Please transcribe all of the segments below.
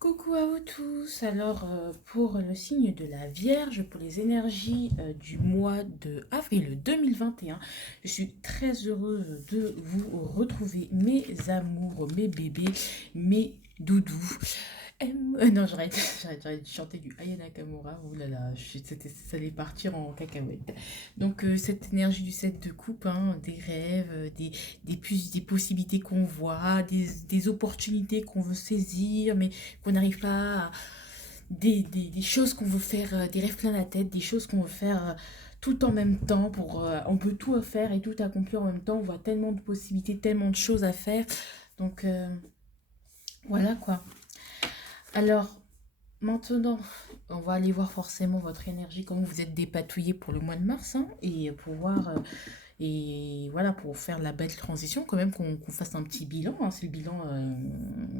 Coucou à vous tous. Alors, pour le signe de la Vierge, pour les énergies du mois de avril 2021, je suis très heureuse de vous retrouver, mes amours, mes bébés, mes doudous. Non, j'arrête de chanter du Aya Nakamura. Oh là là, ça allait partir en cacahuète. Donc, cette énergie du 7 de coupe, hein, des rêves, des possibilités qu'on voit, des opportunités qu'on veut saisir, mais qu'on n'arrive pas à... des choses qu'on veut faire, des rêves plein la tête, des choses qu'on veut faire tout en même temps. On peut tout faire et tout accomplir en même temps. On voit tellement de possibilités, tellement de choses à faire. Donc, voilà quoi. Alors, maintenant, on va aller voir forcément votre énergie, comment vous êtes dépatouillé pour le mois de mars, hein, et pour voir, et voilà, pour faire la belle transition, quand même, qu'on fasse un petit bilan, hein. C'est le bilan,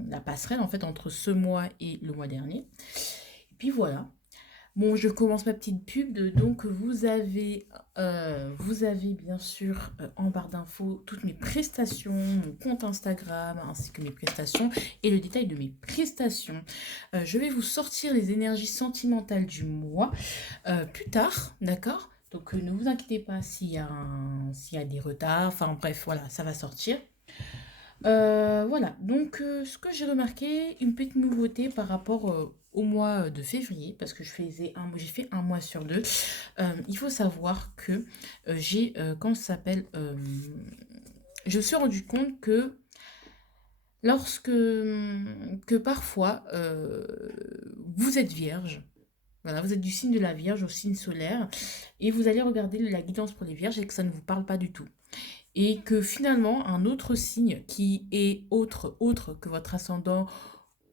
la passerelle, en fait, entre ce mois et le mois dernier. Et puis voilà. Bon, je commence ma petite pub. Donc, vous avez bien sûr en barre d'infos toutes mes prestations, mon compte Instagram, ainsi que mes prestations et le détail de mes prestations. Je vais vous sortir les énergies sentimentales du mois plus tard, d'accord? Donc, ne vous inquiétez pas s'il y a des retards. Enfin, bref, voilà, ça va sortir. Voilà, donc ce que j'ai remarqué, une petite nouveauté par rapport au mois de février, parce que j'ai fait un mois sur deux. Il faut savoir que comment ça s'appelle, je me suis rendu compte que que parfois vous êtes vierge, voilà, vous êtes du signe de la Vierge au signe solaire, et vous allez regarder la guidance pour les vierges et que ça ne vous parle pas du tout. Et que finalement, un autre signe qui est autre que votre ascendant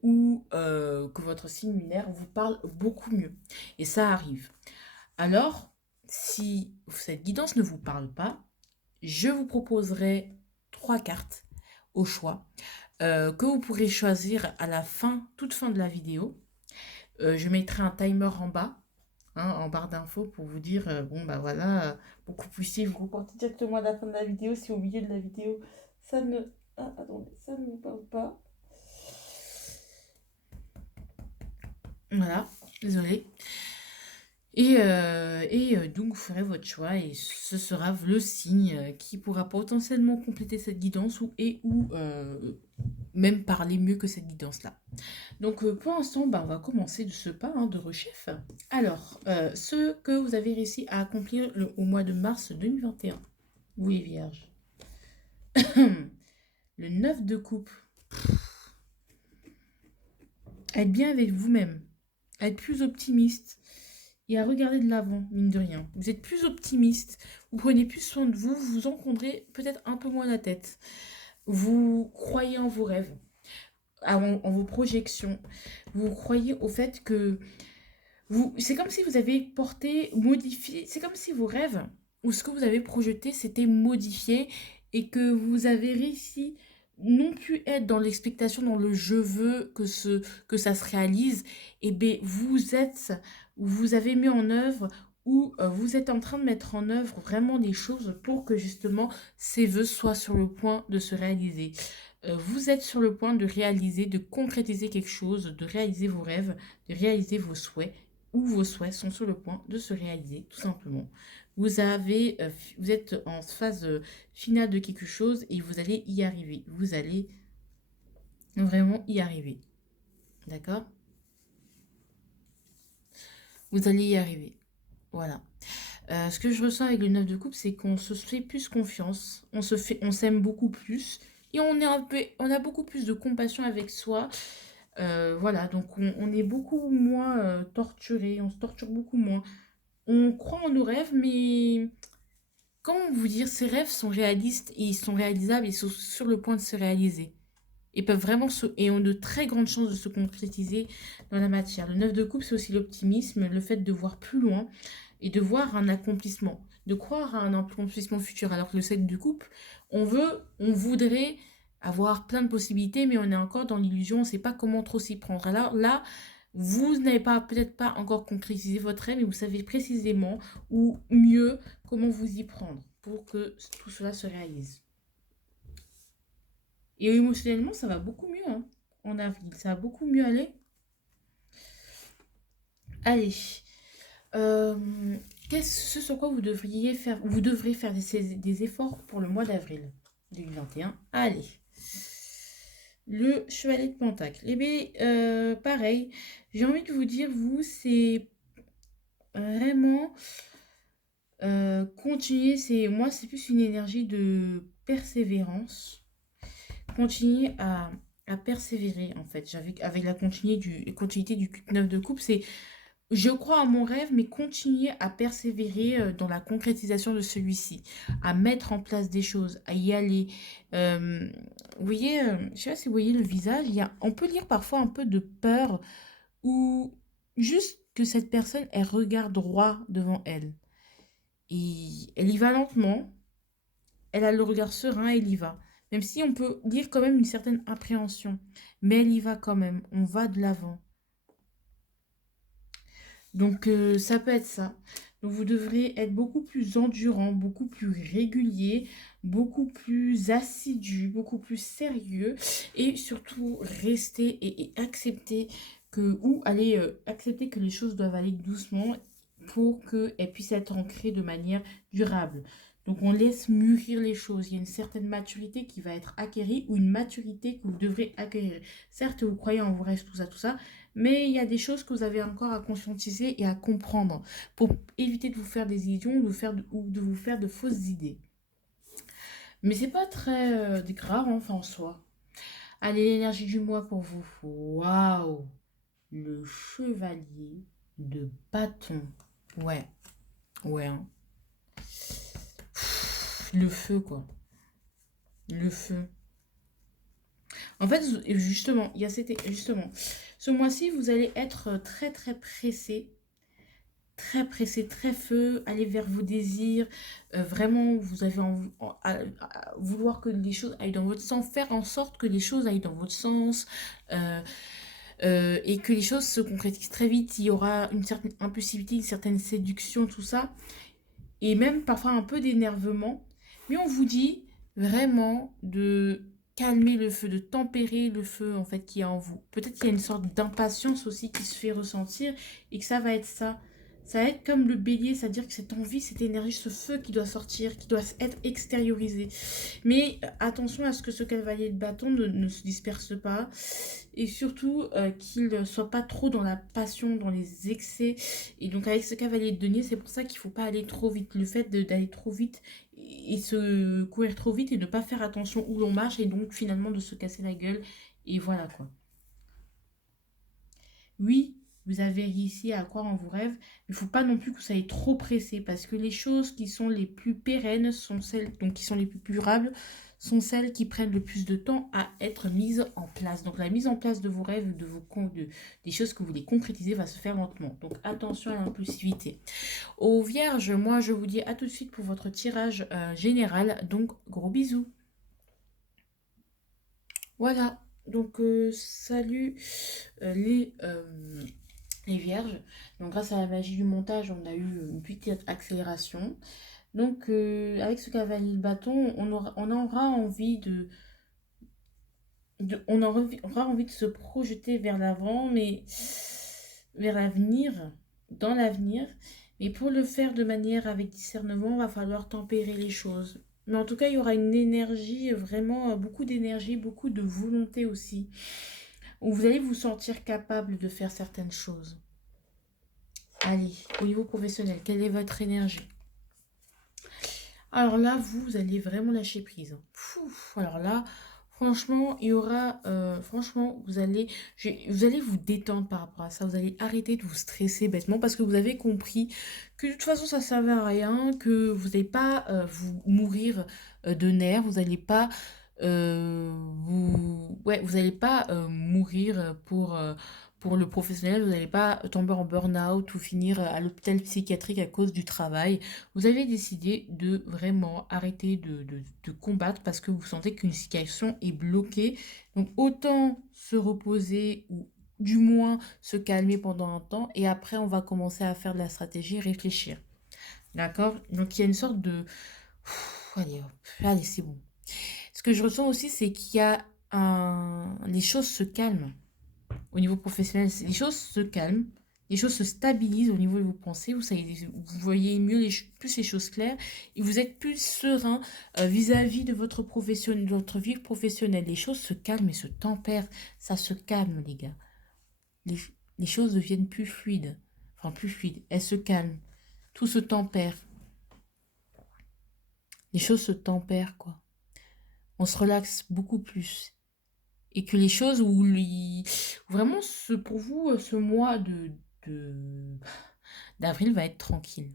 ou que votre signe lunaire vous parle beaucoup mieux. Et ça arrive. Alors, si cette guidance ne vous parle pas, je vous proposerai trois cartes au choix que vous pourrez choisir à la fin, toute fin de la vidéo. Je mettrai un timer en bas, hein, en barre d'infos pour vous dire, bon bah voilà, pour que vous puissiez vous reporter directement à la fin de la vidéo si au milieu de la vidéo ça ne... Ah, attendez, ça ne vous parle pas. Voilà, désolé. Donc vous ferez votre choix et ce sera le signe qui pourra potentiellement compléter cette guidance ou même parler mieux que cette guidance-là. Donc pour l'instant, bah, on va commencer de ce pas, hein, de rechef. Alors, ce que vous avez réussi à accomplir au mois de mars 2021, vous les vierges. Le 9 de coupe, être bien avec vous-même, être plus optimiste et à regarder de l'avant, mine de rien. Vous êtes plus optimiste, vous prenez plus soin de vous, vous encombrez peut-être un peu moins la tête. Vous croyez en vos rêves, en vos projections. Vous croyez au fait que c'est comme si vous avez modifié, c'est comme si vos rêves ou ce que vous avez projeté s'était modifié et que vous avez réussi non plus être dans l'expectation, dans le je veux que ça se réalise, et bien vous avez mis en œuvre ou vous êtes en train de mettre en œuvre vraiment des choses pour que justement ces vœux soient sur le point de se réaliser. Vous êtes sur le point de réaliser, de concrétiser quelque chose, de réaliser vos rêves, de réaliser vos souhaits ou vos souhaits sont sur le point de se réaliser, tout simplement. Vous êtes en phase finale de quelque chose et vous allez y arriver. Vous allez vraiment y arriver. D'accord? Vous allez y arriver. Voilà. Ce que je ressens avec le 9 de coupe, c'est qu'on se fait plus confiance, on s'aime beaucoup plus et on a beaucoup plus de compassion avec soi. Voilà, donc on est beaucoup moins torturé, on se torture beaucoup moins. On croit en nos rêves, mais comment vous dire, ces rêves sont réalistes et ils sont réalisables et sont sur le point de se réaliser. Et ont de très grandes chances de se concrétiser dans la matière. Le 9 de coupe, c'est aussi l'optimisme, le fait de voir plus loin et de voir un accomplissement, de croire à un accomplissement futur. Alors que le 7 de coupe, on voudrait avoir plein de possibilités, mais on est encore dans l'illusion, on ne sait pas comment trop s'y prendre. Alors là, vous n'avez pas peut-être pas encore concrétisé votre rêve, mais vous savez précisément ou mieux comment vous y prendre pour que tout cela se réalise. Et émotionnellement, ça va beaucoup mieux, hein, en avril. Ça va beaucoup mieux aller. Allez. Euh, ce sur quoi vous devrez faire des efforts pour le mois d'avril 2021. Allez. Le chevalier de Pentacle. Eh bien, pareil, j'ai envie de vous dire, vous, c'est vraiment continuer. C'est plus une énergie de persévérance. Continuer à persévérer, en fait. Avec la continuité du 9 de coupe, c'est je crois à mon rêve, mais continuer à persévérer dans la concrétisation de celui-ci, à mettre en place des choses, à y aller. Euh, vous voyez, je ne sais pas si vous voyez le visage, on peut lire parfois un peu de peur ou juste que cette personne, elle regarde droit devant elle. Et elle y va lentement, elle a le regard serein, elle y va. Même si on peut lire quand même une certaine appréhension, mais elle y va quand même, on va de l'avant. Donc ça peut être ça. Donc vous devrez être beaucoup plus endurant, beaucoup plus régulier, beaucoup plus assidu, beaucoup plus sérieux et surtout rester et accepter accepter que les choses doivent aller doucement pour qu'elles puissent être ancrées de manière durable. Donc on laisse mûrir les choses. Il y a une certaine maturité qui va être acquérie ou une maturité que vous devrez acquérir. Certes, vous croyez en vos rêves, tout ça, mais il y a des choses que vous avez encore à conscientiser et à comprendre pour éviter de vous faire des illusions ou de vous faire de fausses idées. Mais c'est pas très grave, enfin, en soi. Allez, l'énergie du mois pour vous. Waouh! Le chevalier de bâton. Ouais, ouais, hein. Le feu, quoi. Le feu. En fait, justement, justement, ce mois-ci, vous allez être très, très pressé, très feu, aller vers vos désirs. Vraiment, vous avez envie, à vouloir que les choses aillent dans votre sens, faire en sorte que les choses aillent dans votre sens euh, et que les choses se concrétisent très vite. Il y aura une certaine impulsivité, une certaine séduction, tout ça, et même parfois un peu d'énervement. Mais on vous dit vraiment de calmer le feu, de tempérer le feu en fait qui est en vous. Peut-être qu'il y a une sorte d'impatience aussi qui se fait ressentir et que ça va être ça. Ça va être comme le bélier, c'est-à-dire que cette envie, cette énergie, ce feu qui doit sortir, qui doit être extériorisé. Mais attention à ce que ce cavalier de bâton ne se disperse pas et surtout qu'il ne soit pas trop dans la passion, dans les excès. Et donc avec ce cavalier de denier, c'est pour ça qu'il ne faut pas aller trop vite. Le fait d'aller trop vite et se courir trop vite et ne pas faire attention où l'on marche et donc finalement de se casser la gueule. Et voilà quoi. Oui, vous avez réussi à croire en vos rêves, mais il ne faut pas non plus que vous soyez trop pressé parce que les choses qui sont les plus pérennes sont celles, donc qui sont les plus durables, sont celles qui prennent le plus de temps à être mises en place. Donc la mise en place de vos rêves, des choses que vous voulez concrétiser va se faire lentement. Donc attention à l'impulsivité. Aux vierges, moi je vous dis à tout de suite pour votre tirage général. Donc gros bisous. Voilà. Donc salut les vierges. Donc grâce à la magie du montage, on a eu une petite accélération. Donc avec ce cavalier de bâton, on aura envie aura envie de se projeter vers l'avant, mais vers l'avenir, dans l'avenir. Mais pour le faire de manière avec discernement, va falloir tempérer les choses. Mais en tout cas, il y aura une énergie, vraiment beaucoup d'énergie, beaucoup de volonté aussi, où vous allez vous sentir capable de faire certaines choses. Allez, au niveau professionnel, quelle est votre énergie? Alors là, vous allez vraiment lâcher prise. Pouf, alors là, franchement, il y aura... franchement, vous allez vous détendre par rapport à ça. Vous allez arrêter de vous stresser bêtement parce que vous avez compris que de toute façon, ça ne servait à rien, que vous n'allez pas vous mourir de nerfs, vous n'allez pas... vous allez pas mourir pour le professionnel, vous n'allez pas tomber en burn-out ou finir à l'hôpital psychiatrique à cause du travail. Vous avez décidé de vraiment arrêter de combattre parce que vous sentez qu'une situation est bloquée. Donc autant se reposer ou du moins se calmer pendant un temps et après on va commencer à faire de la stratégie, réfléchir. D'accord? Donc il y a une sorte de... allez, hop, allez, c'est bon. Ce que je ressens aussi, c'est qu'il y a un... les choses se calment. Au niveau professionnel, les choses se calment. Les choses se stabilisent au niveau de vos pensées, vous voyez mieux plus les choses claires et vous êtes plus serein vis-à-vis de de votre vie professionnelle. Les choses se calment et se tempèrent. Ça se calme, les gars. Les, les choses deviennent plus fluides. Enfin, plus fluides. Elles se calment. Tout se tempère. Les choses se tempèrent, quoi. On se relaxe beaucoup plus. Et que les choses vraiment, pour vous, ce mois de- d'avril va être tranquille.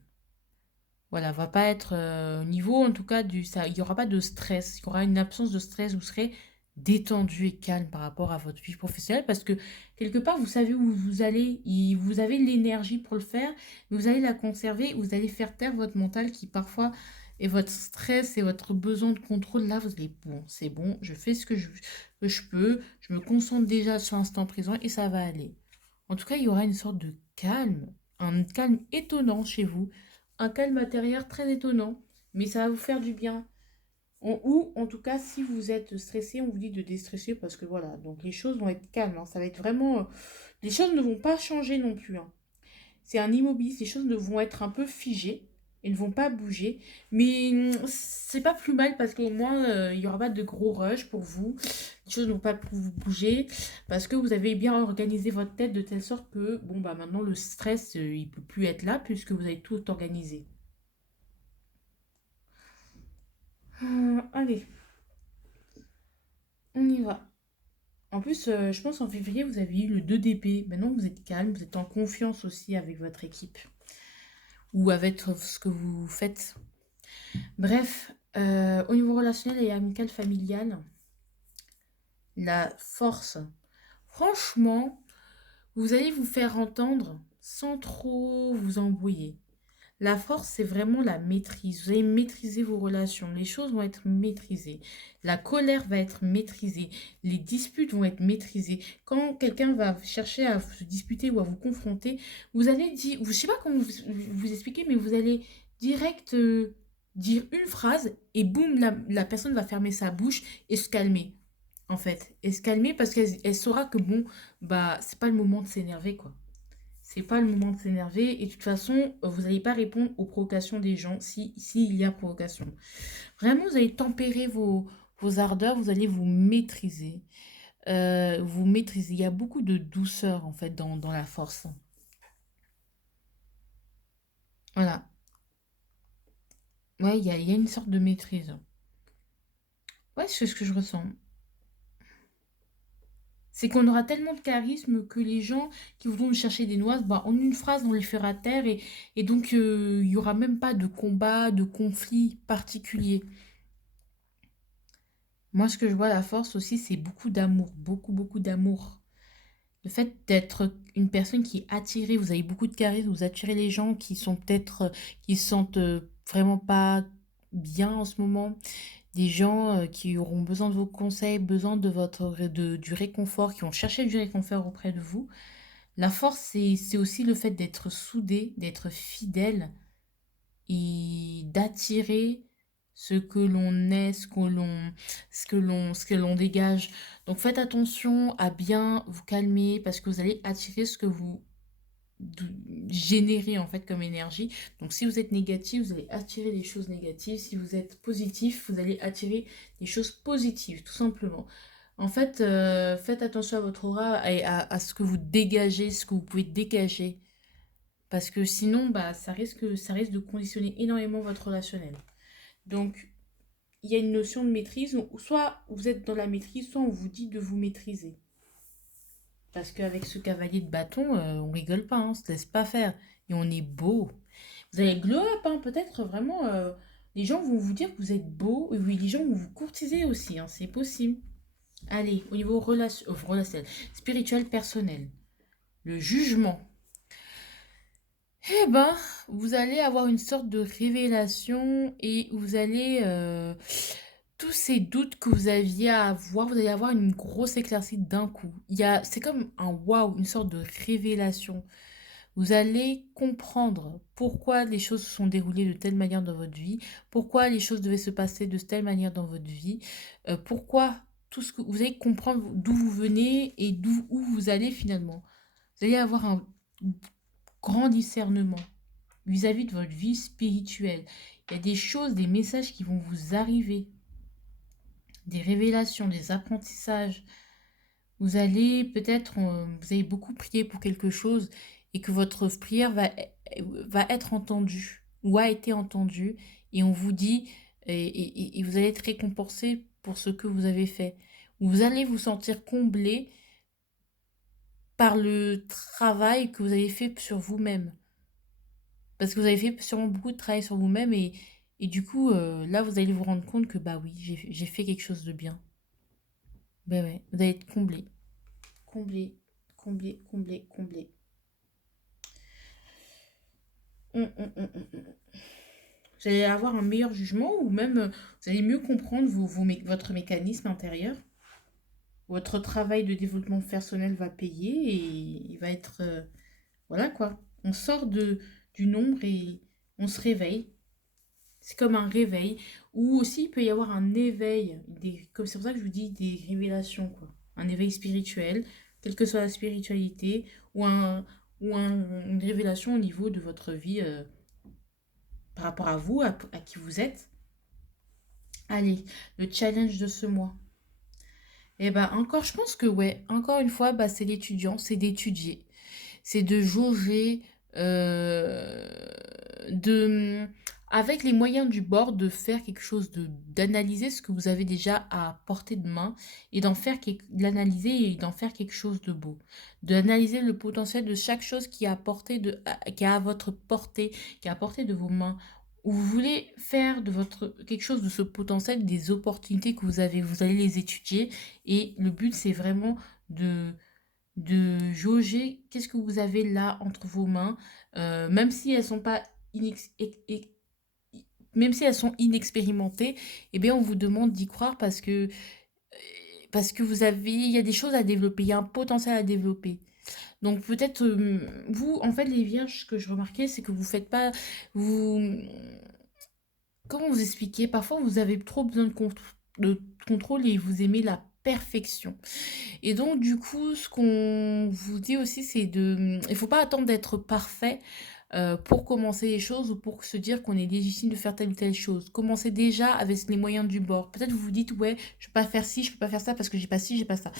Voilà, va pas être au niveau en tout cas il y aura pas de stress, il y aura une absence de stress, vous serez détendu et calme par rapport à votre vie professionnelle parce que quelque part vous savez où vous allez, vous avez l'énergie pour le faire, vous allez la conserver, vous allez faire taire votre mental qui parfois et votre stress et votre besoin de contrôle. Là, vous allez bon, c'est bon, je fais que je peux, je me concentre déjà sur l'instant présent et ça va aller. En tout cas, il y aura une sorte de calme, un calme étonnant chez vous, un calme intérieur très étonnant, mais ça va vous faire du bien. Ou en tout cas, si vous êtes stressé, on vous dit de déstresser parce que voilà, donc les choses vont être calmes, hein, ça va être vraiment... les choses ne vont pas changer non plus, hein. C'est un immobilisme, les choses ne vont être un peu figées et ne vont pas bouger. Mais c'est pas plus mal parce qu'au moins, il n'y aura pas de gros rush pour vous. Les choses ne vont pas vous bouger parce que vous avez bien organisé votre tête de telle sorte que, bon, bah maintenant, le stress, il peut plus être là puisque vous avez tout organisé. Allez, on y va. En plus, je pense en février, vous avez eu le 2 d'épée. Maintenant, vous êtes calme, vous êtes en confiance aussi avec votre équipe ou avec ce que vous faites. Bref, au niveau relationnel et amical familial, la force. Franchement, vous allez vous faire entendre sans trop vous embrouiller. La force, c'est vraiment la maîtrise. Vous allez maîtriser vos relations. Les choses vont être maîtrisées. La colère va être maîtrisée. Les disputes vont être maîtrisées. Quand quelqu'un va chercher à se disputer ou à vous confronter, vous allez dire, je ne sais pas comment vous expliquer, mais vous allez direct dire une phrase et boum, la personne va fermer sa bouche et se calmer. En fait, et se calmer parce qu'elle saura que bon, bah, c'est pas le moment de s'énerver, quoi. C'est pas le moment de s'énerver et de toute façon, vous n'allez pas répondre aux provocations des gens s'il y a provocation. Vraiment, vous allez tempérer vos ardeurs, vous allez vous maîtriser. Vous maîtriser. Il y a beaucoup de douceur en fait dans la force. Voilà. Ouais, il y a une sorte de maîtrise. Ouais, c'est ce que je ressens. C'est qu'on aura tellement de charisme que les gens qui voudront nous chercher des noises, bah, en une phrase, on les fera taire et donc il n'y aura même pas de combat, de conflit particulier. Moi, ce que je vois à la force aussi, c'est beaucoup d'amour, beaucoup, beaucoup d'amour. Le fait d'être une personne qui est attirée, vous avez beaucoup de charisme, vous attirez les gens qui sont peut-être, qui se sentent vraiment pas bien en ce moment, des gens qui auront besoin de vos conseils, besoin du réconfort, qui vont chercher du réconfort auprès de vous. La force, c'est aussi le fait d'être soudé, d'être fidèle et d'attirer ce que l'on est, ce que l'on dégage. Donc faites attention à bien vous calmer parce que vous allez attirer ce que vous générez en fait comme énergie. Donc si vous êtes négatif, vous allez attirer des choses négatives. Si vous êtes positif, vous allez attirer des choses positives, tout simplement. En fait, faites attention à votre aura et à ce que vous dégagez, ce que vous pouvez dégager parce que sinon, bah, ça risque de conditionner énormément votre relationnel. Donc, il y a une notion de maîtrise. Soit vous êtes dans la maîtrise, soit on vous dit de vous maîtriser. Parce qu'avec ce cavalier de bâton, on rigole pas, hein, on se laisse pas faire. Et on est beau. Vous allez glow up, hein, peut-être vraiment. Les gens vont vous dire que vous êtes beau. Et oui, les gens vont vous courtiser aussi, hein, c'est possible. Allez, au niveau relationnel, spirituel, personnel. Le jugement. Eh ben, vous allez avoir une sorte de révélation et vous allez, tous ces doutes que vous aviez à avoir, vous allez avoir une grosse éclaircie d'un coup. C'est comme un waouh, une sorte de révélation. Vous allez comprendre pourquoi les choses se sont déroulées de telle manière dans votre vie, pourquoi les choses devaient se passer de telle manière dans votre vie, pourquoi tout ce que vous allez comprendre d'où vous venez et où vous allez finalement. Vous allez avoir grand discernement vis-à-vis de votre vie spirituelle. Il y a des choses, des messages qui vont vous arriver, des révélations, des apprentissages. Vous allez peut-être, vous avez beaucoup prié pour quelque chose et que votre prière va être entendue ou a été entendue et on vous dit, et vous allez être récompensé pour ce que vous avez fait. Vous allez vous sentir comblé par le travail que vous avez fait sur vous-même. Parce que vous avez fait sûrement beaucoup de travail sur vous-même et du coup, là, vous allez vous rendre compte que bah oui, j'ai fait quelque chose de bien. Ben ouais, vous allez être comblé. Comblé, comblé, comblé, comblé. Vous allez avoir un meilleur jugement ou même vous allez mieux comprendre votre mécanisme intérieur. Votre travail de développement personnel va payer et il va être... voilà quoi. On sort du nombre et on se réveille. C'est comme un réveil. Ou aussi, il peut y avoir un éveil. Comme c'est pour ça que je vous dis des révélations, quoi. Un éveil spirituel, quelle que soit la spiritualité, ou, une révélation au niveau de votre vie par rapport à vous, à qui vous êtes. Allez, le challenge de ce mois. Et bah encore, je pense que ouais, encore une fois, bah, c'est l'étudiant, c'est d'étudier. C'est de jauger, euh, de, avec les moyens du bord, de faire quelque chose, d'analyser ce que vous avez déjà à portée de main et de l'analyser et d'en faire quelque chose de beau. D'analyser le potentiel de chaque chose qui est à votre portée, qui est à portée de vos mains. Où vous voulez faire de quelque chose de ce potentiel, des opportunités que vous avez, vous allez les étudier et le but c'est vraiment de jauger qu'est-ce que vous avez là entre vos mains, même si elles sont pas même si elles sont inexpérimentées, eh bien on vous demande d'y croire parce que il y a des choses à développer, il y a un potentiel à développer. Donc peut-être vous, en fait, les vierges, ce que je remarquais, c'est que vous faites pas, vous, comment vous expliquer, parfois vous avez trop besoin de contrôle et vous aimez la perfection. Et donc, du coup, ce qu'on vous dit aussi, c'est il faut pas attendre d'être parfait pour commencer les choses ou pour se dire qu'on est légitime de faire telle ou telle chose. Commencez déjà avec les moyens du bord. Peut-être vous vous dites, ouais, je peux pas faire ci, je peux pas faire ça parce que j'ai pas ci, j'ai pas ça.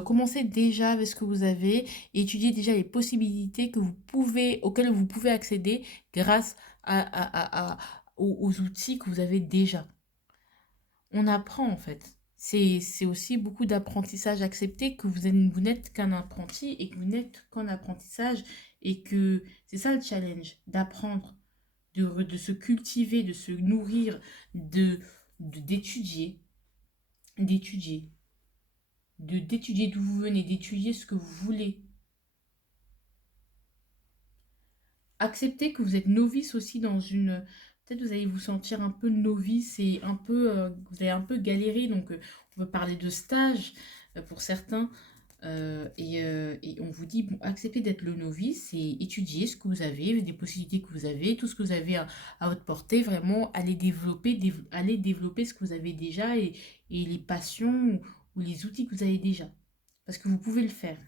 Commencez déjà avec ce que vous avez et étudiez déjà les possibilités auxquelles vous pouvez accéder grâce aux outils que vous avez déjà. On apprend en fait. C'est aussi beaucoup d'apprentissage. Accepter que vous n'êtes qu'un apprenti et que vous n'êtes qu'en apprentissage et que c'est ça le challenge, d'apprendre, de se cultiver, de se nourrir, d'étudier, d'étudier, d'étudier d'où vous venez, d'étudier ce que vous voulez. Accepter que vous êtes novice aussi dans une... Peut-être vous allez vous sentir un peu novice et un peu... vous allez un peu galérer. Donc, on peut parler de stage pour certains. Et on vous dit, bon, acceptez d'être le novice et étudier ce que vous avez, des possibilités que vous avez, tout ce que vous avez à votre portée. Vraiment, allez développer ce que vous avez déjà et les passions ou les outils que vous avez déjà. Parce que vous pouvez le faire.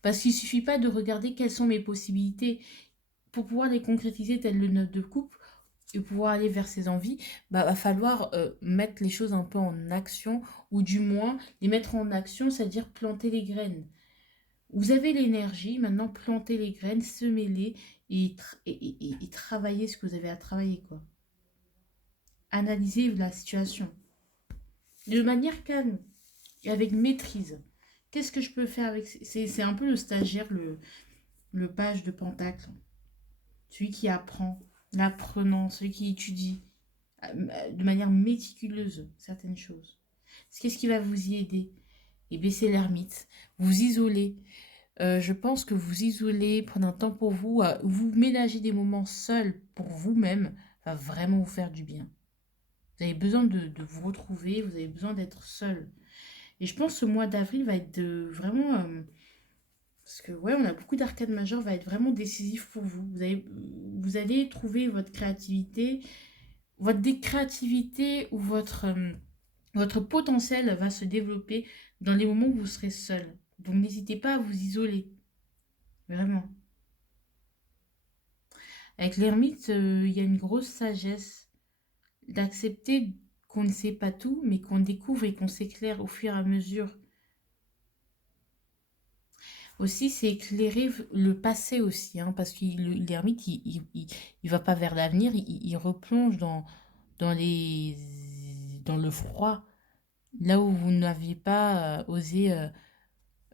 Parce qu'il ne suffit pas de regarder quelles sont mes possibilités pour pouvoir les concrétiser tel le 9 de coupe et pouvoir aller vers ses envies, bah, va falloir mettre les choses un peu en action ou du moins les mettre en action, c'est-à-dire planter les graines. Vous avez l'énergie, maintenant plantez les graines, semez-les et travaillez ce que vous avez à travailler, quoi. Analysez la situation de manière calme et avec maîtrise. Qu'est-ce que je peux faire avec... C'est un peu le stagiaire, le page de Pentacle. Celui qui apprend, l'apprenant, celui qui étudie de manière méticuleuse certaines choses. Qu'est-ce qui va vous y aider? Et baisser l'ermite, vous isoler. Je pense que vous isoler, prendre un temps pour vous, vous ménager des moments seuls pour vous-même, va vraiment vous faire du bien. Vous avez besoin de vous retrouver, vous avez besoin d'être seul. Et je pense que ce mois d'avril va être vraiment... parce que ouais, on a beaucoup d'arcades majeures, va être vraiment décisif pour vous. Vous allez trouver votre créativité ou votre potentiel va se développer dans les moments où vous serez seul. Donc n'hésitez pas à vous isoler. Vraiment. Avec l'ermite, il y a une grosse sagesse d'accepter qu'on ne sait pas tout, mais qu'on découvre et qu'on s'éclaire au fur et à mesure. Aussi, c'est éclairer le passé aussi, hein, parce que l'ermite, il va pas vers l'avenir, il replonge dans les, dans le froid, là où vous n'aviez pas osé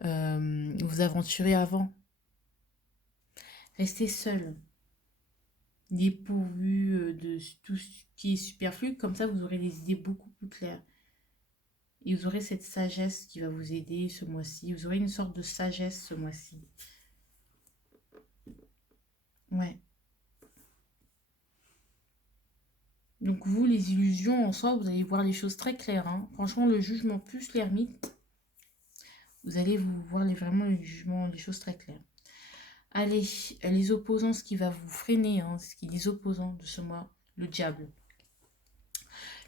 vous aventurer avant. Restez seul, dépourvu de tout ce qui est superflu, comme ça vous aurez des idées beaucoup plus claires. Et vous aurez cette sagesse qui va vous aider ce mois-ci. Vous aurez une sorte de sagesse ce mois-ci. Ouais. Donc vous, les illusions en soi, vous allez voir les choses très claires, hein. Franchement, le jugement plus l'ermite, vous allez vous voir vraiment le jugement, les choses très claires. Allez, les opposants, ce qui va vous freiner, hein, ce qui est les opposants de ce mois, le diable.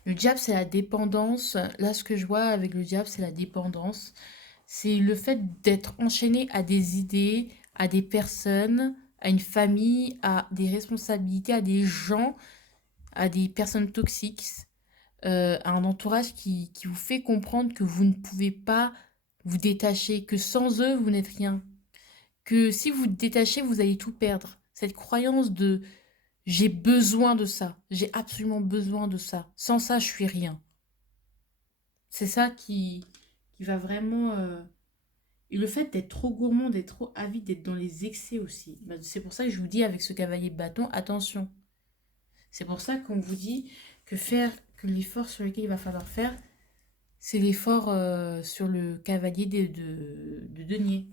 Le diable, c'est la dépendance. Là, ce que je vois avec le diable, c'est la dépendance. C'est le fait d'être enchaîné à des idées, à des personnes, à une famille, à des responsabilités, à des gens, à des personnes toxiques, à un entourage qui vous fait comprendre que vous ne pouvez pas vous détacher, que sans eux, vous n'êtes rien, que si vous vous détachez, vous allez tout perdre. Cette croyance de j'ai besoin de ça, j'ai absolument besoin de ça, sans ça, je suis rien. C'est ça qui va vraiment... Et le fait d'être trop gourmand, d'être trop avide, d'être dans les excès aussi. Bah, c'est pour ça que je vous dis avec ce cavalier de bâton, attention. C'est pour ça qu'on vous dit que l'effort sur lequel il va falloir faire, c'est l'effort sur le cavalier de denier.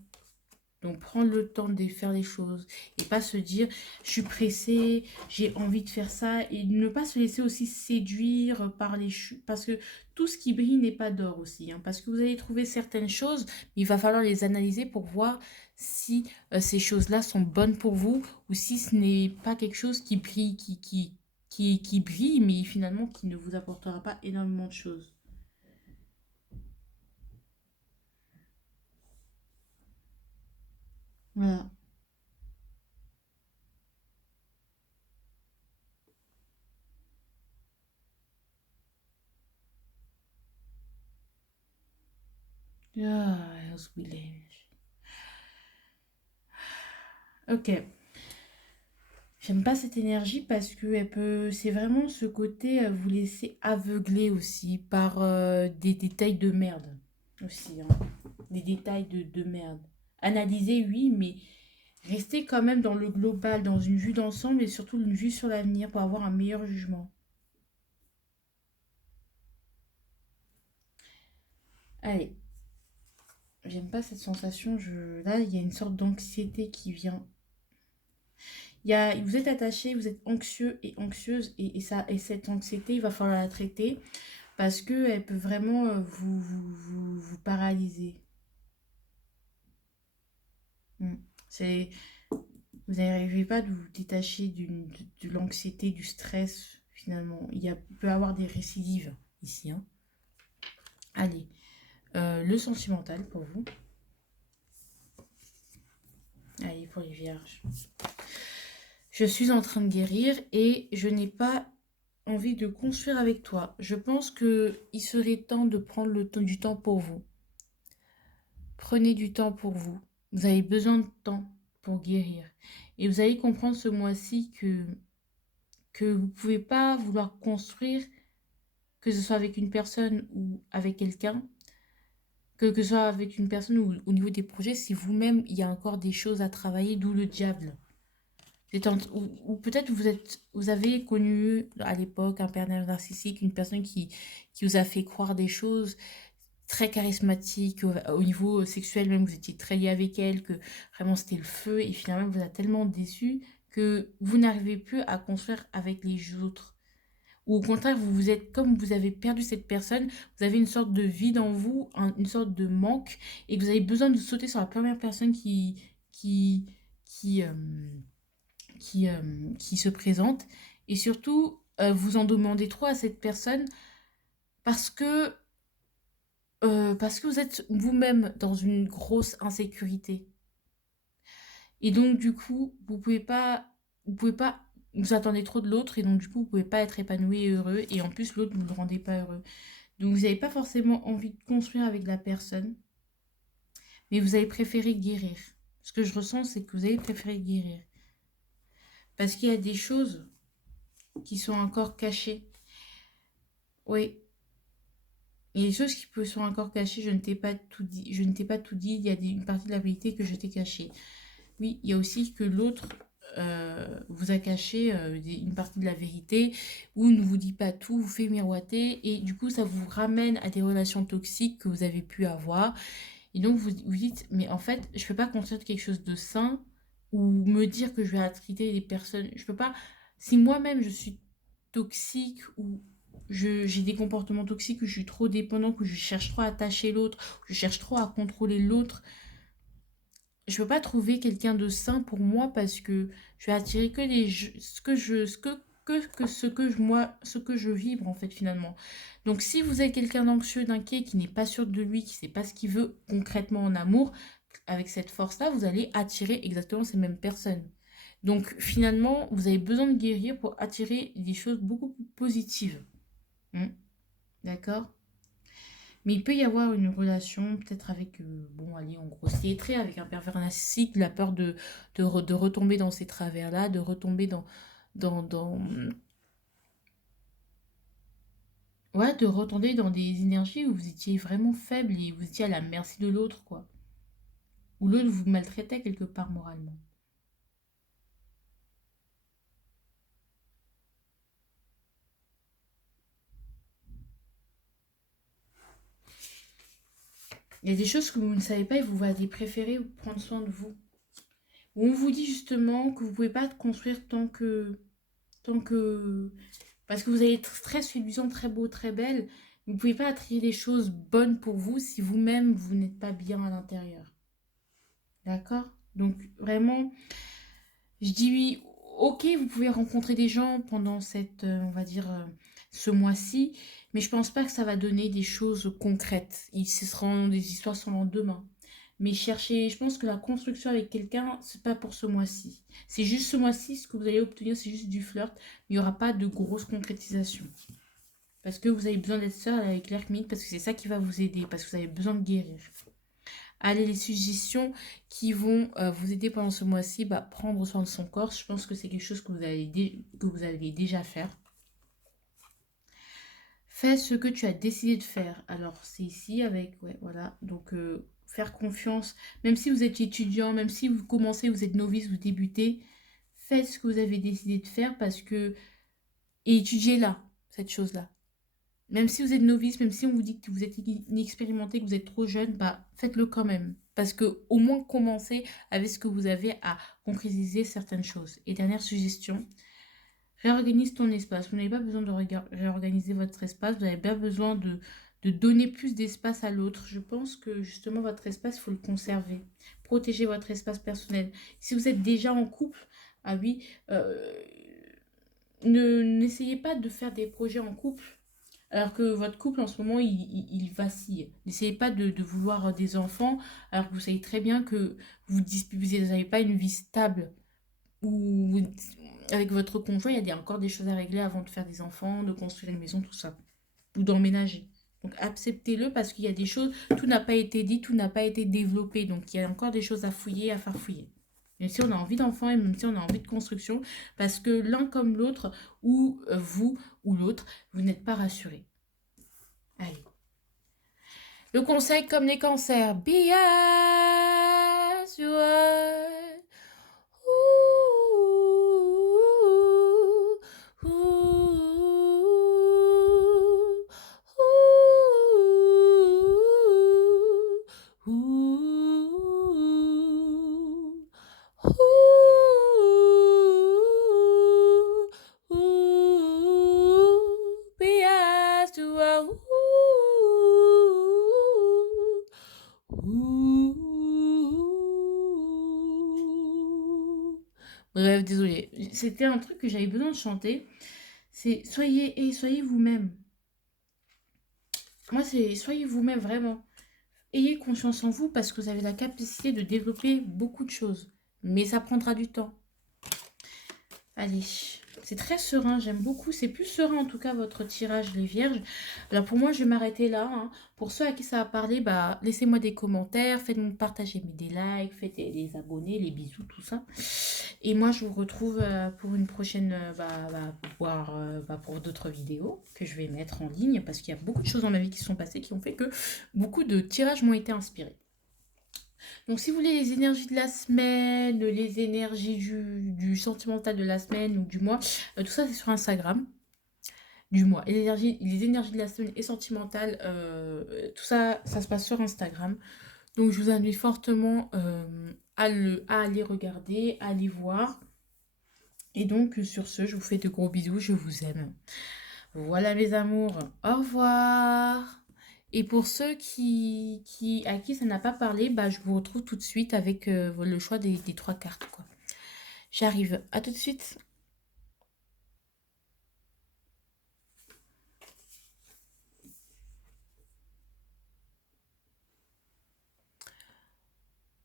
Donc prendre le temps de faire les choses et pas se dire je suis pressée, j'ai envie de faire ça et ne pas se laisser aussi séduire par les chutes parce que tout ce qui brille n'est pas d'or aussi, hein, parce que vous allez trouver certaines choses, mais il va falloir les analyser pour voir si ces choses-là sont bonnes pour vous ou si ce n'est pas quelque chose qui brille, qui brille mais finalement qui ne vous apportera pas énormément de choses. Voilà. Ah, ausgelähmt. Ok. J'aime pas cette énergie parce que elle peut, c'est vraiment ce côté vous laisser aveugler aussi par des détails de merde aussi, hein. Des détails de merde. Analyser, oui, mais rester quand même dans le global, dans une vue d'ensemble et surtout une vue sur l'avenir pour avoir un meilleur jugement. Allez, j'aime pas cette sensation. Là, il y a une sorte d'anxiété qui vient. Vous êtes attaché, vous êtes anxieux et anxieuse et cette anxiété, il va falloir la traiter parce qu'elle peut vraiment vous paralyser. Mm. C'est, vous n'arrivez pas de vous détacher de l'anxiété, du stress, finalement. Il peut y avoir des récidives ici, hein. Allez, le sentimental pour vous. Allez, pour les vierges. Je suis en train de guérir et je n'ai pas envie de construire avec toi. Je pense que il serait temps de prendre du temps pour vous. Prenez du temps pour vous. Vous avez besoin de temps pour guérir. Et vous allez comprendre ce mois-ci que vous ne pouvez pas vouloir construire, que ce soit avec une personne ou avec quelqu'un, que ce soit avec une personne ou au niveau des projets, si vous-même, il y a encore des choses à travailler, d'où le diable. Ou peut-être vous avez connu à l'époque un père narcissique, une personne qui vous a fait croire des choses très charismatiques au niveau sexuel, même vous étiez très lié avec elle, que vraiment c'était le feu, et finalement vous a tellement déçu que vous n'arrivez plus à construire avec les autres. Ou au contraire, vous êtes, comme vous avez perdu cette personne, vous avez une sorte de vide en vous, une sorte de manque, et que vous avez besoin de sauter sur la première personne qui, qui, euh, qui se présente. Et surtout, vous en demandez trop à cette personne parce que, parce que vous êtes vous-même dans une grosse insécurité. Et donc, du coup, vous pouvez pas vous attendez trop de l'autre et donc du coup, vous pouvez pas être épanoui et heureux. Et en plus, l'autre, vous ne le rendez pas heureux. Donc, vous n'avez pas forcément envie de construire avec la personne, mais vous avez préféré guérir. Ce que je ressens, c'est que vous avez préféré guérir. Parce qu'il y a des choses qui sont encore cachées. Oui, il y a des choses qui sont encore cachées. Je ne t'ai pas tout dit. Je ne t'ai pas tout dit. Il y a une partie de la vérité que je t'ai cachée. Oui, il y a aussi que l'autre vous a caché une partie de la vérité ou ne vous dit pas tout, vous fait miroiter et du coup ça vous ramène à des relations toxiques que vous avez pu avoir. Et donc vous dites, mais en fait, je ne peux pas construire quelque chose de sain ou me dire que je vais attraiter les personnes. Je peux pas, si moi-même je suis toxique ou j'ai des comportements toxiques, que je suis trop dépendant, que je cherche trop à attacher l'autre, que je cherche trop à contrôler l'autre, je peux pas trouver quelqu'un de sain pour moi parce que je vais attirer que ce que je vibre en fait finalement. Donc si vous êtes quelqu'un d'anxieux, d'inquiet, qui n'est pas sûr de lui, qui sait pas ce qu'il veut concrètement en amour, avec cette force-là, vous allez attirer exactement ces mêmes personnes. Donc finalement, vous avez besoin de guérir pour attirer des choses beaucoup plus positives. Hmm. D'accord? Mais il peut y avoir une relation, peut-être avec, bon, allez, en grossier trait, avec un pervers narcissique, la peur de retomber dans ces travers-là, de retomber dans, ouais, de retomber dans des énergies où vous étiez vraiment faible et vous étiez à la merci de l'autre, quoi. Où l'autre vous maltraitait quelque part moralement. Il y a des choses que vous ne savez pas et vous allez préférer prendre soin de vous. Où on vous dit justement que vous ne pouvez pas construire tant que parce que vous allez être très séduisant, très beau, très belle. Vous ne pouvez pas attirer des choses bonnes pour vous si vous-même, vous n'êtes pas bien à l'intérieur. D'accord? Donc, vraiment, je dis oui, ok, vous pouvez rencontrer des gens pendant on va dire, ce mois-ci, mais je pense pas que ça va donner des choses concrètes. Ce seront des histoires sans lendemain. Mais chercher, je pense que la construction avec quelqu'un, c'est pas pour ce mois-ci. C'est juste ce mois-ci, ce que vous allez obtenir, c'est juste du flirt. Il n'y aura pas de grosse concrétisation. Parce que vous avez besoin d'être seul avec l'ermite, parce que c'est ça qui va vous aider, parce que vous avez besoin de guérir. Allez, les suggestions qui vont vous aider pendant ce mois-ci, bah, prendre soin de son corps, je pense que c'est quelque chose que vous allez déjà faire. Fais ce que tu as décidé de faire. Alors, c'est ici avec, ouais, voilà, donc faire confiance, même si vous êtes étudiant, même si vous commencez, vous êtes novice, vous débutez, faites ce que vous avez décidé de faire parce que, et étudiez là, cette chose-là. Même si vous êtes novice, même si on vous dit que vous êtes inexpérimenté, que vous êtes trop jeune, bah faites-le quand même. Parce que au moins commencez avec ce que vous avez à concrétiser certaines choses. Et dernière suggestion, réorganise ton espace. Vous n'avez pas besoin de réorganiser votre espace, vous avez bien besoin de donner plus d'espace à l'autre. Je pense que justement votre espace, il faut le conserver. Protégez votre espace personnel. Si vous êtes déjà en couple, ah oui, n'essayez pas de faire des projets en couple alors que votre couple en ce moment il vacille. N'essayez pas de vouloir des enfants alors que vous savez très bien que vous n'avez pas une vie stable ou avec votre conjoint il y a encore des choses à régler avant de faire des enfants, de construire une maison, tout ça, ou d'emménager. Donc acceptez-le parce qu'il y a des choses, tout n'a pas été dit, tout n'a pas été développé, donc il y a encore des choses à fouiller, à faire fouiller. Même si on a envie d'enfants et même si on a envie de construction, parce que l'un comme l'autre, ou vous ou l'autre, vous n'êtes pas rassurés. Allez. Le conseil comme les cancers. Be as you are. Ooh, ooh, ooh, ooh, ooh, ooh, be as you are. Bref, désolé. C'était un truc que j'avais besoin de chanter. C'est soyez vous-même. Moi, c'est soyez vous-même vraiment. Ayez confiance en vous parce que vous avez la capacité de développer beaucoup de choses. Mais ça prendra du temps. Allez, C'est très serein, j'aime beaucoup. C'est plus serein en tout cas votre tirage les vierges. Alors pour moi, je vais m'arrêter là, hein. Pour ceux à qui ça a parlé, bah laissez-moi des commentaires, faites-moi partager des likes, faites les abonnés, les bisous, tout ça. Et moi, je vous retrouve pour une prochaine, pour d'autres vidéos que je vais mettre en ligne parce qu'il y a beaucoup de choses dans ma vie qui se sont passées qui ont fait que beaucoup de tirages m'ont été inspirés. Donc, si vous voulez les énergies de la semaine, les énergies du sentimental de la semaine ou du mois, tout ça c'est sur Instagram du mois. Et les énergies de la semaine et sentimentales, tout ça, ça se passe sur Instagram. Donc, je vous invite fortement à aller regarder, à aller voir. Et donc, sur ce, je vous fais de gros bisous, je vous aime. Voilà mes amours, au revoir. Et pour ceux à qui ça n'a pas parlé, bah, je vous retrouve tout de suite avec le choix des trois cartes, quoi. J'arrive, à tout de suite.